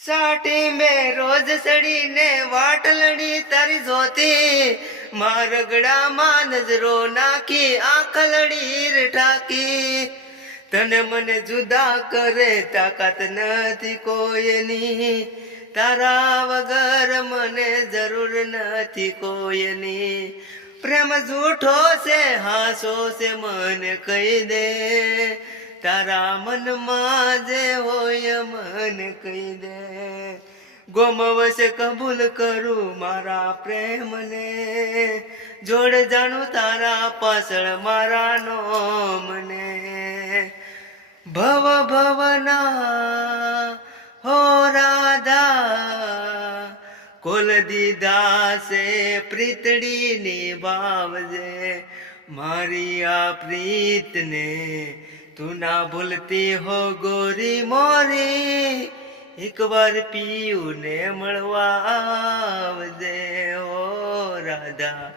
સાટી મેં રોજ સડીને વાટલડી તારી જોતી મારગડામાં નજરો નાખી આંખલડી ઠાકી તને મને જુદા કરે તાકાત નથી કોઈની તારા વગર મને જરૂર નથી કોઈની પ્રેમ જૂઠો છે હાસો છે મને કહી દે તારા મનમાં જે હોય મને કહી દે ગોમવશે કબૂલ કરું મારા પ્રેમને જોડ જાણું તારા પાછળ મારા નોમને ભવ ભવના હો રાધા કોલ દીધા છે પ્રીતડી નિભાવજે મારી આ પ્રીતને તું ના ભૂલતી હો ગોરી મોરી એક વાર પીયું ને મળવા આવજે ઓ રાધા।